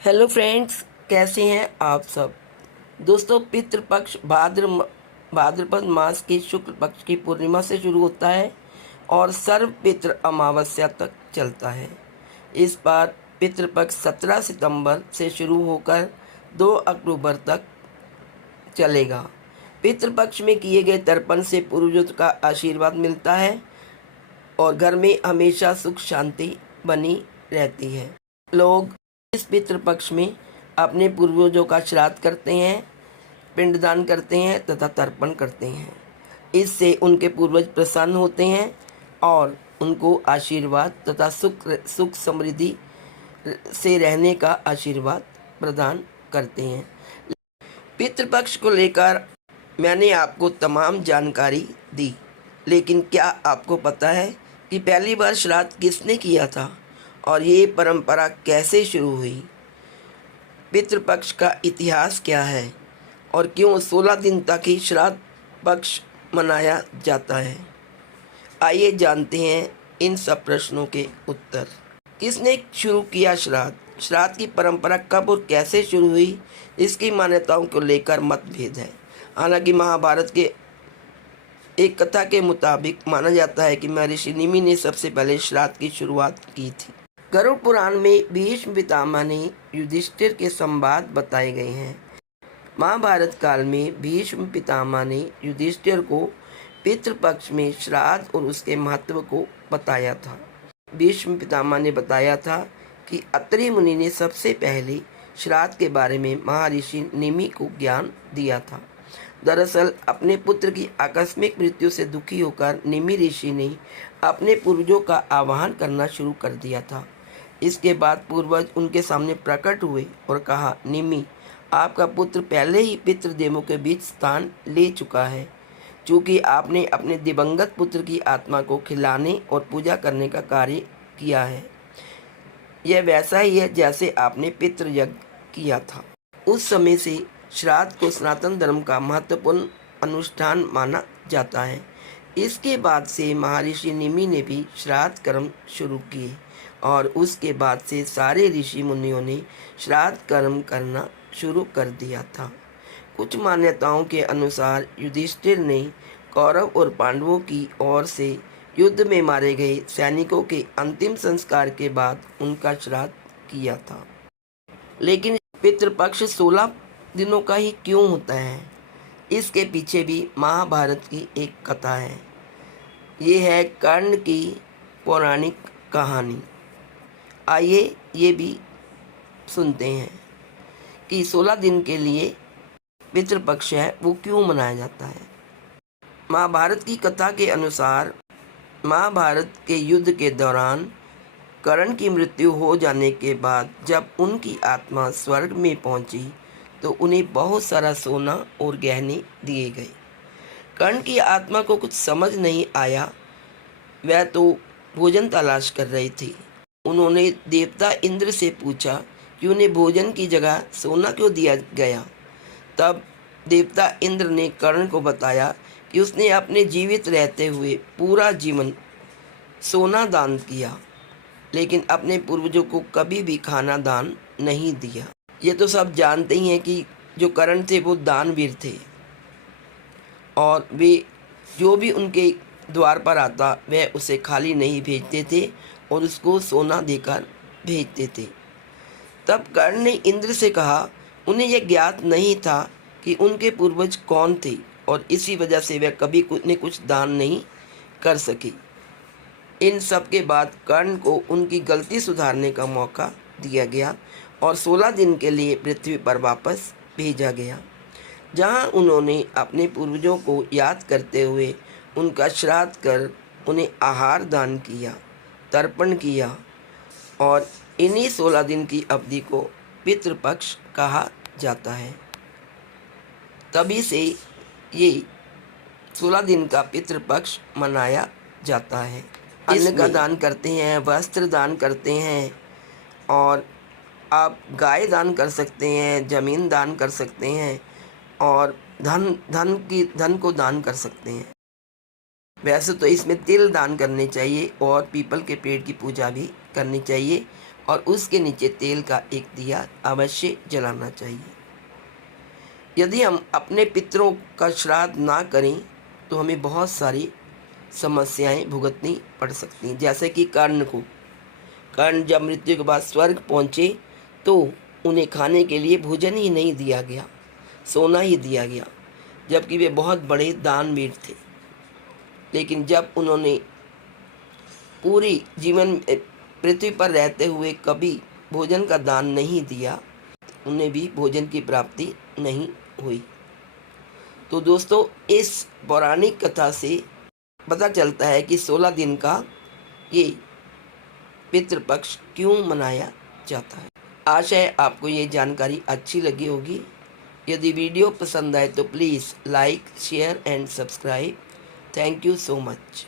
Hello friends, कैसे हैं आप सब। दोस्तों, पितृपक्ष भाद्रपद मास के शुक्ल पक्ष की पूर्णिमा से शुरू होता है और सर्व पितृ अमावस्या तक चलता है। इस बार पितृपक्ष 17 सितंबर से शुरू होकर 2 अक्टूबर तक चलेगा। पितृपक्ष में किए गए तर्पण से पूर्वजों का आशीर्वाद मिलता है और घर में हमेशा सुख शांति बनी रहती है। लोग इस पितृपक्ष में अपने पूर्वजों का श्राद्ध करते हैं, पिंडदान करते हैं तथा तर्पण करते हैं। इससे उनके पूर्वज प्रसन्न होते हैं और उनको आशीर्वाद तथा सुख समृद्धि से रहने का आशीर्वाद प्रदान करते हैं। पितृपक्ष को लेकर मैंने आपको तमाम जानकारी दी, लेकिन क्या आपको पता है कि पहली बार श्राद्ध किसने किया था और ये परंपरा कैसे शुरू हुई? पितृपक्ष का इतिहास क्या है और क्यों 16 दिन तक ही श्राद्ध पक्ष मनाया जाता है? आइए जानते हैं इन सब प्रश्नों के उत्तर। किसने शुरू किया श्राद्ध? श्राद्ध की परंपरा कब और कैसे शुरू हुई, इसकी मान्यताओं को लेकर मतभेद है। हालांकि महाभारत के एक कथा के मुताबिक माना जाता है कि महर्षि निमि ने सबसे पहले श्राद्ध की शुरुआत की थी। गरुड़ पुराण में भीष्म पितामह ने युधिष्ठिर के संवाद बताए गए हैं। महाभारत काल में भीष्म पितामह ने युधिष्ठिर को पितृपक्ष में श्राद्ध और उसके महत्व को बताया था। भीष्म पितामह ने बताया था कि अत्रि मुनि ने सबसे पहले श्राद्ध के बारे में महर्षि निमि को ज्ञान दिया था। दरअसल अपने पुत्र की आकस्मिक मृत्यु से दुखी होकर निमि ऋषि ने अपने पूर्वजों का आह्वान करना शुरू कर दिया था। इसके बाद पूर्वज उनके सामने प्रकट हुए और कहा, निमि, आपका पुत्र पहले ही पितृदेवों के बीच स्थान ले चुका है। चूँकि आपने अपने दिवंगत पुत्र की आत्मा को खिलाने और पूजा करने का कार्य किया है, यह वैसा ही है जैसे आपने पितृयज्ञ किया था। उस समय से श्राद्ध को सनातन धर्म का महत्वपूर्ण अनुष्ठान माना जाता है। इसके बाद से महर्षि निमि ने भी श्राद्ध कर्म शुरू किए और उसके बाद से सारे ऋषि मुनियों ने श्राद्ध कर्म करना शुरू कर दिया था। कुछ मान्यताओं के अनुसार युधिष्ठिर ने कौरव और पांडवों की ओर से युद्ध में मारे गए सैनिकों के अंतिम संस्कार के बाद उनका श्राद्ध किया था। लेकिन पितृपक्ष 16 दिनों का ही क्यों होता है? इसके पीछे भी महाभारत की एक कथा है। ये है कर्ण की पौराणिक कहानी। आइए ये भी सुनते हैं कि 16 दिन के लिए पितृपक्ष है वो क्यों मनाया जाता है। महाभारत की कथा के अनुसार महाभारत के युद्ध के दौरान कर्ण की मृत्यु हो जाने के बाद जब उनकी आत्मा स्वर्ग में पहुंची तो उन्हें बहुत सारा सोना और गहने दिए गए। कर्ण की आत्मा को कुछ समझ नहीं आया, वह तो भोजन तलाश कर रही थी। उन्होंने देवता इंद्र से पूछा कि उन्हें भोजन की जगह सोना क्यों दिया गया। तब देवता इंद्र ने कर्ण को बताया कि उसने अपने जीवित रहते हुए पूरा जीवन सोना दान किया, लेकिन अपने पूर्वजों को कभी भी खाना दान नहीं दिया। ये तो सब जानते ही हैं कि जो कर्ण थे वो दानवीर थे और वे जो भी उनके द्वार पर आता वह उसे खाली नहीं भेजते थे और उसको सोना देकर भेजते थे। तब कर्ण ने इंद्र से कहा, उन्हें यह ज्ञात नहीं था कि उनके पूर्वज कौन थे और इसी वजह से वह कभी कुछ दान नहीं कर सके। इन सब के बाद कर्ण को उनकी गलती सुधारने का मौका दिया गया और 16 दिन के लिए पृथ्वी पर वापस भेजा गया, जहां उन्होंने अपने पूर्वजों को याद करते हुए उनका श्राद्ध कर उन्हें आहार दान किया, तर्पण किया और इन्हीं 16 दिन की अवधि को पितृपक्ष कहा जाता है। तभी से ये 16 दिन का पितृपक्ष मनाया जाता है। अन्न का दान करते हैं, वस्त्र दान करते हैं और आप गाय दान कर सकते हैं, ज़मीन दान कर सकते हैं और धन को दान कर सकते हैं। वैसे तो इसमें तिल दान करने चाहिए और पीपल के पेड़ की पूजा भी करनी चाहिए और उसके नीचे तेल का एक दिया अवश्य जलाना चाहिए। यदि हम अपने पितरों का श्राद्ध ना करें तो हमें बहुत सारी समस्याएं भुगतनी पड़ सकती हैं। जैसे कि कर्ण जब मृत्यु के बाद स्वर्ग पहुँचे तो उन्हें खाने के लिए भोजन ही नहीं दिया गया, सोना ही दिया गया, जबकि वे बहुत बड़े दानवीर थे। लेकिन जब उन्होंने पूरी जीवन पृथ्वी पर रहते हुए कभी भोजन का दान नहीं दिया, उन्हें भी भोजन की प्राप्ति नहीं हुई। तो दोस्तों, इस पौराणिक कथा से पता चलता है कि 16 दिन का ये पितृपक्ष क्यों मनाया जाता है। आशा है आपको ये जानकारी अच्छी लगी होगी। यदि वीडियो पसंद आए तो please like, share and subscribe. Thank you so much.